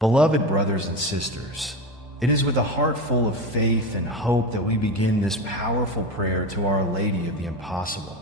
Beloved brothers and sisters, it is with a heart full of faith and hope that we begin this powerful prayer to Our Lady of the Impossible,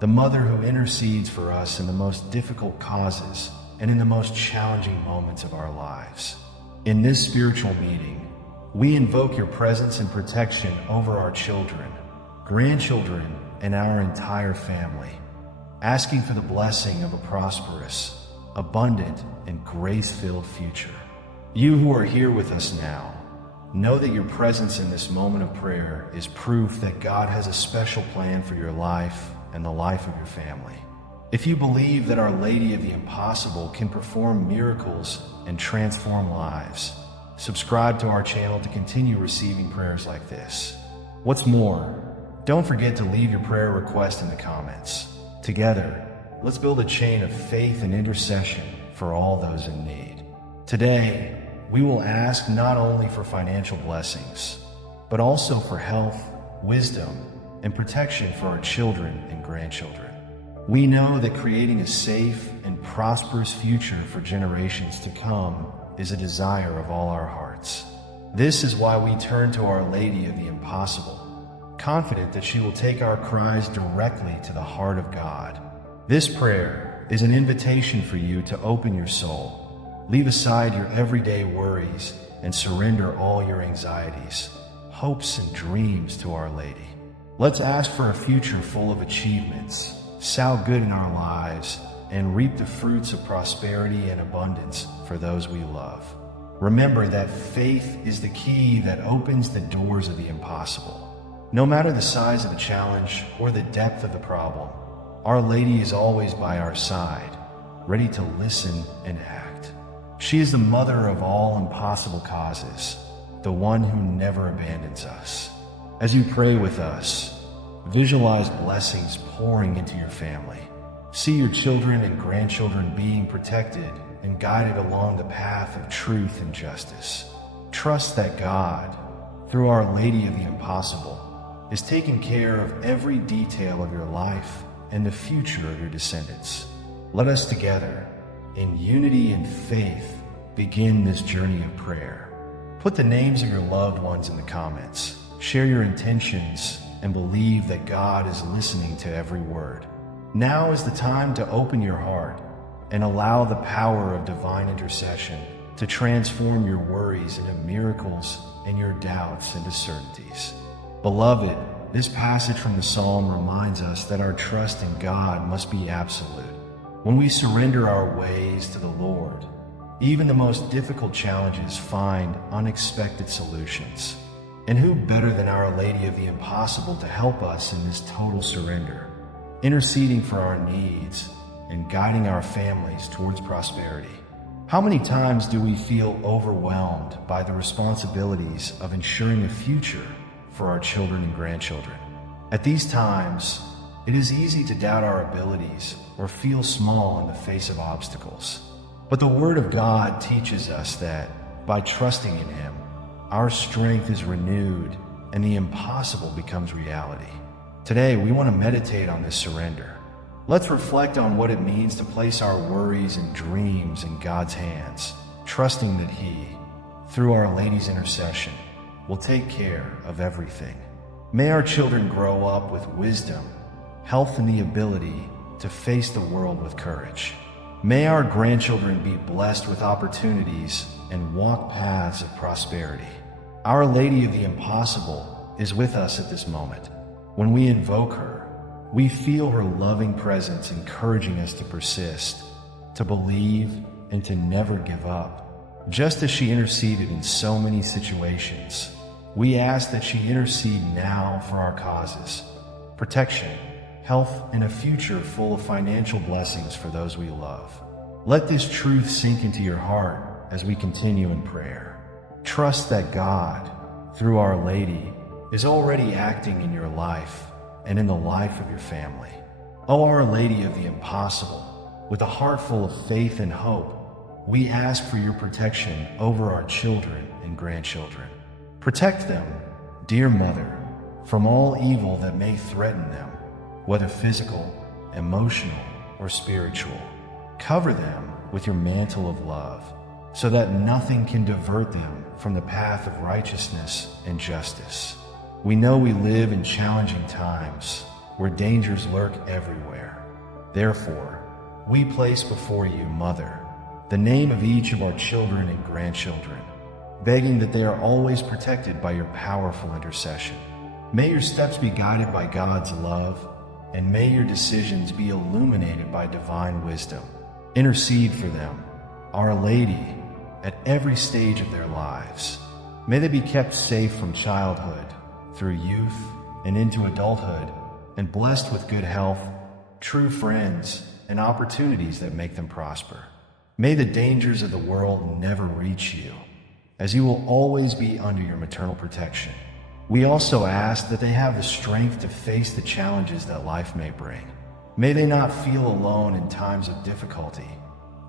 the Mother who intercedes for us in the most difficult causes and in the most challenging moments of our lives. In this spiritual meeting, we invoke your presence and protection over our children, grandchildren, and our entire family, asking for the blessing of a prosperous, abundant, and grace-filled future. You who are here with us now, know that your presence in this moment of prayer is proof that God has a special plan for your life and the life of your family. If you believe that Our Lady of the Impossible can perform miracles and transform lives, subscribe to our channel to continue receiving prayers like this. What's more, don't forget to leave your prayer request in the comments. Together, let's build a chain of faith and intercession for all those in need. Today, we will ask not only for financial blessings, but also for health, wisdom, and protection for our children and grandchildren. We know that creating a safe and prosperous future for generations to come is a desire of all our hearts. This is why we turn to Our Lady of the Impossible, confident that she will take our cries directly to the heart of God. This prayer is an invitation for you to open your soul, leave aside your everyday worries, and surrender all your anxieties, hopes, and dreams to Our Lady. Let's ask for a future full of achievements, sow good in our lives, and reap the fruits of prosperity and abundance for those we love. Remember that faith is the key that opens the doors of the impossible. No matter the size of the challenge or the depth of the problem, Our Lady is always by our side, ready to listen and act. She is the mother of all impossible causes, the one who never abandons us. As you pray with us, visualize blessings pouring into your family. See your children and grandchildren being protected and guided along the path of truth and justice. Trust that God, through Our Lady of the Impossible, is taking care of every detail of your life and the future of your descendants. Let us together, in unity and faith, begin this journey of prayer. Put the names of your loved ones in the comments. Share your intentions and believe that God is listening to every word. Now is the time to open your heart and allow the power of divine intercession to transform your worries into miracles and your doubts into certainties. Beloved, this passage from the Psalm reminds us that our trust in God must be absolute. When we surrender our ways to the Lord, even the most difficult challenges find unexpected solutions. And who better than Our Lady of the Impossible to help us in this total surrender, interceding for our needs and guiding our families towards prosperity? How many times do we feel overwhelmed by the responsibilities of ensuring a future for our children and grandchildren? At these times, it is easy to doubt our abilities or feel small in the face of obstacles. But the Word of God teaches us that by trusting in Him, our strength is renewed and the impossible becomes reality. Today, we want to meditate on this surrender. Let's reflect on what it means to place our worries and dreams in God's hands, trusting that He, through Our Lady's intercession, will take care of everything. May our children grow up with wisdom, health, and the ability to face the world with courage. May our grandchildren be blessed with opportunities and walk paths of prosperity. Our Lady of the Impossible is with us at this moment. When we invoke her, we feel her loving presence encouraging us to persist, to believe, and to never give up. Just as she interceded in so many situations, we ask that she intercede now for our causes, protection, health, and a future full of financial blessings for those we love. Let this truth sink into your heart as we continue in prayer. Trust that God, through Our Lady, is already acting in your life and in the life of your family. O Our Lady of the Impossible, with a heart full of faith and hope, we ask for your protection over our children and grandchildren. Protect them, dear Mother, from all evil that may threaten them, whether physical, emotional, or spiritual. Cover them with your mantle of love. so that nothing can divert them from the path of righteousness and justice. We know we live in challenging times where dangers lurk everywhere. Therefore, we place before you, Mother, the name of each of our children and grandchildren, begging that they are always protected by your powerful intercession. May your steps be guided by God's love, and may your decisions be illuminated by divine wisdom. Intercede for them, Our Lady, at every stage of their lives. May they be kept safe from childhood, through youth, and into adulthood, and blessed with good health, true friends, and opportunities that make them prosper. May the dangers of the world never reach you, as you will always be under your maternal protection. We also ask that they have the strength to face the challenges that life may bring. May they not feel alone in times of difficulty,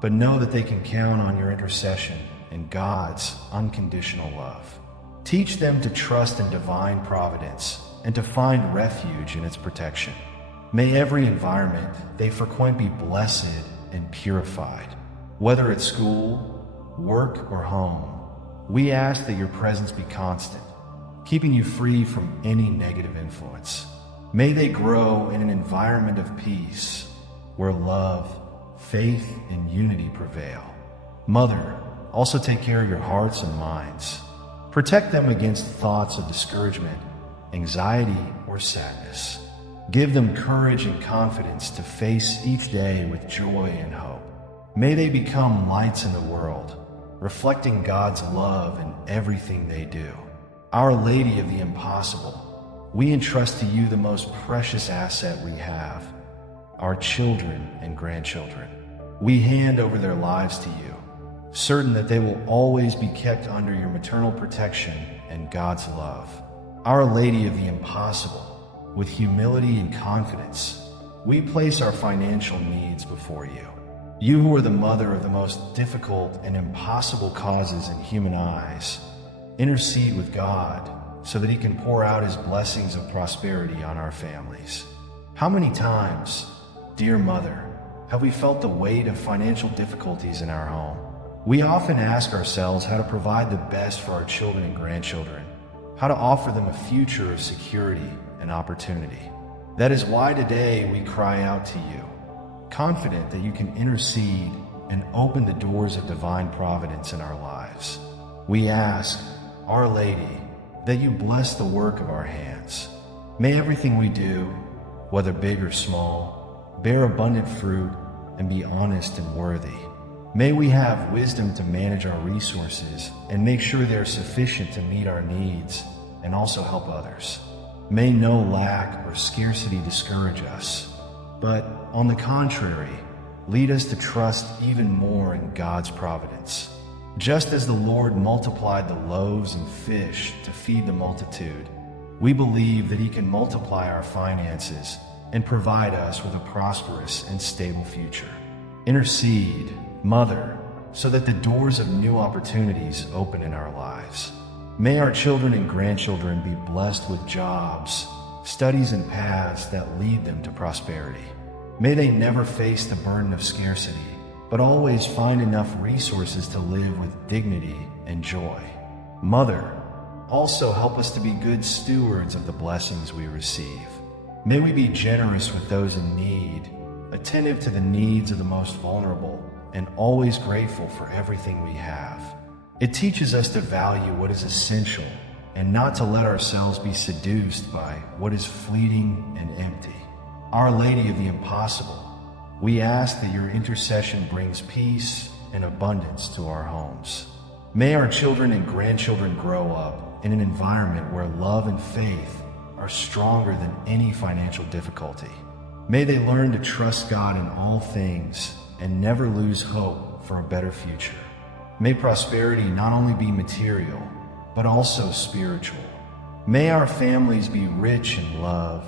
but know that they can count on your intercession and God's unconditional love. Teach them to trust in divine providence and to find refuge in its protection. May every environment they frequent be blessed and purified. Whether at school, work, or home, we ask that your presence be constant, keeping you free from any negative influence. May they grow in an environment of peace, where love, faith, and unity prevail. Mother, also take care of your hearts and minds. Protect them against thoughts of discouragement, anxiety, or sadness. Give them courage and confidence to face each day with joy and hope. May they become lights in the world, reflecting God's love in everything they do. Our Lady of the Impossible, we entrust to you the most precious asset we have, our children and grandchildren. We hand over their lives to you, certain that they will always be kept under your maternal protection and God's love. Our Lady of the Impossible, with humility and confidence, we place our financial needs before you. You who are the mother of the most difficult and impossible causes in human eyes, intercede with God so that He can pour out His blessings of prosperity on our families. How many times, dear Mother, have we felt the weight of financial difficulties in our home? We often ask ourselves how to provide the best for our children and grandchildren, how to offer them a future of security and opportunity. That is why today we cry out to you, confident that you can intercede and open the doors of divine providence in our lives. We ask, Our Lady, that you bless the work of our hands. May everything we do, whether big or small, bear abundant fruit and be honest and worthy. May we have wisdom to manage our resources and make sure they are sufficient to meet our needs and also help others. May no lack or scarcity discourage us, but on the contrary, lead us to trust even more in God's providence. Just as the Lord multiplied the loaves and fish to feed the multitude, we believe that He can multiply our finances and provide us with a prosperous and stable future. Intercede, Mother, so that the doors of new opportunities open in our lives. May our children and grandchildren be blessed with jobs, studies, and paths that lead them to prosperity. May they never face the burden of scarcity, but always find enough resources to live with dignity and joy. Mother, also help us to be good stewards of the blessings we receive. May we be generous with those in need, attentive to the needs of the most vulnerable, and always grateful for everything we have. It teaches us to value what is essential and not to let ourselves be seduced by what is fleeting and empty. Our Lady of the Impossible, we ask that your intercession brings peace and abundance to our homes. May our children and grandchildren grow up in an environment where love and faith are stronger than any financial difficulty. May they learn to trust God in all things and never lose hope for a better future. May prosperity not only be material, but also spiritual. May our families be rich in love,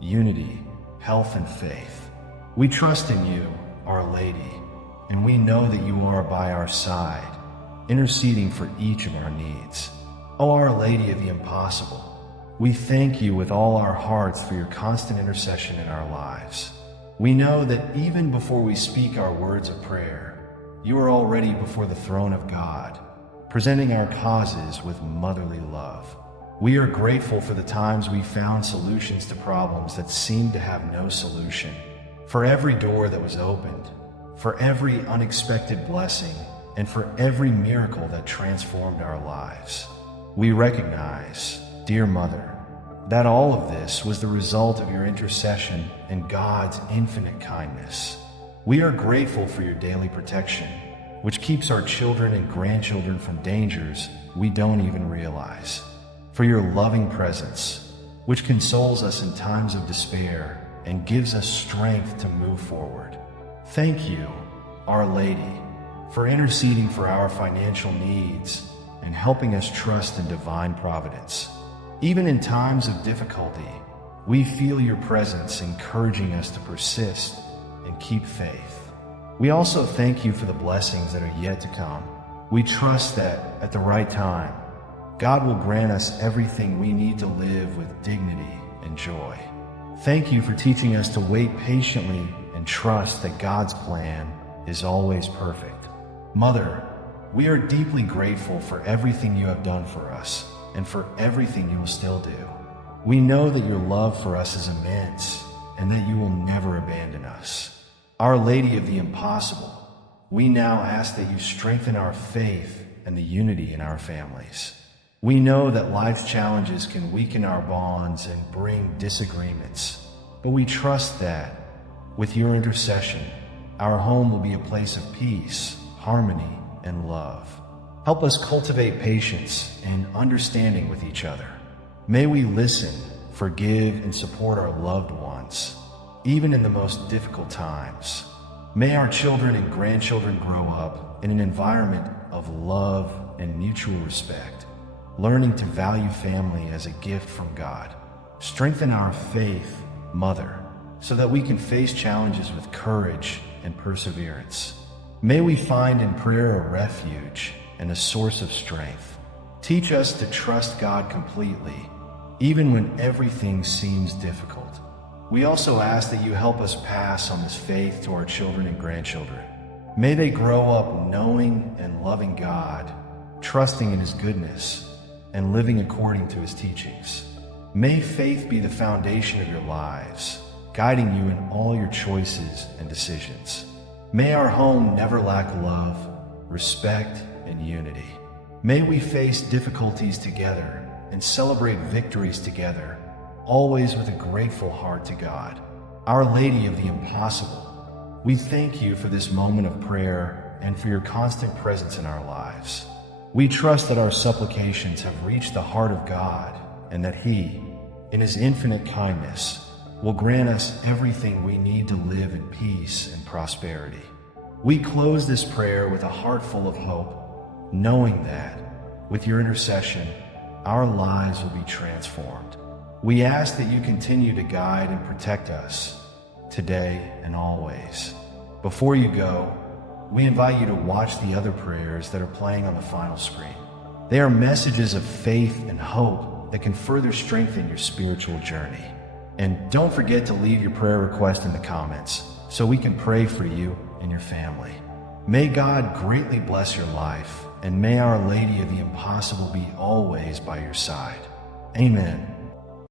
unity, health, and faith. We trust in you, Our Lady, and we know that you are by our side, interceding for each of our needs. O Our Lady of the Impossible, we thank you with all our hearts for your constant intercession in our lives. We know that even before we speak our words of prayer, you are already before the throne of God, presenting our causes with motherly love. We are grateful for the times we found solutions to problems that seemed to have no solution, for every door that was opened, for every unexpected blessing, and for every miracle that transformed our lives. We recognize, dear Mother, that all of this was the result of your intercession and God's infinite kindness. We are grateful for your daily protection, which keeps our children and grandchildren from dangers we don't even realize, for your loving presence, which consoles us in times of despair and gives us strength to move forward. Thank you, Our Lady, for interceding for our financial needs and helping us trust in divine providence. Even in times of difficulty, we feel your presence encouraging us to persist and keep faith. We also thank you for the blessings that are yet to come. We trust that, at the right time, God will grant us everything we need to live with dignity and joy. Thank you for teaching us to wait patiently and trust that God's plan is always perfect. Mother, we are deeply grateful for everything you have done for us and for everything you will still do. We know that your love for us is immense and that you will never abandon us. Our Lady of the Impossible, we now ask that you strengthen our faith and the unity in our families. We know that life's challenges can weaken our bonds and bring disagreements, but we trust that, with your intercession, our home will be a place of peace, harmony, and love. Help us cultivate patience and understanding with each other. May we listen, forgive, and support our loved ones, even in the most difficult times. May our children and grandchildren grow up in an environment of love and mutual respect, learning to value family as a gift from God. Strengthen our faith, Mother, so that we can face challenges with courage and perseverance. May we find in prayer a refuge and a source of strength. Teach us to trust God completely, even when everything seems difficult. We also ask that you help us pass on this faith to our children and grandchildren. May they grow up knowing and loving God, trusting in His goodness, and living according to His teachings. May faith be the foundation of your lives, guiding you in all your choices and decisions. May our home never lack love, respect, and unity. May we face difficulties together and celebrate victories together, always with a grateful heart to God. Our Lady of the Impossible, we thank you for this moment of prayer and for your constant presence in our lives. We trust that our supplications have reached the heart of God and that He, in His infinite kindness, will grant us everything we need to live in peace and prosperity. We close this prayer with a heart full of hope, knowing that, with your intercession, our lives will be transformed. We ask that you continue to guide and protect us, today and always. Before you go, we invite you to watch the other prayers that are playing on the final screen. They are messages of faith and hope that can further strengthen your spiritual journey. And don't forget to leave your prayer request in the comments so we can pray for you and your family. May God greatly bless your life, and may Our Lady of the Impossible be always by your side. Amen.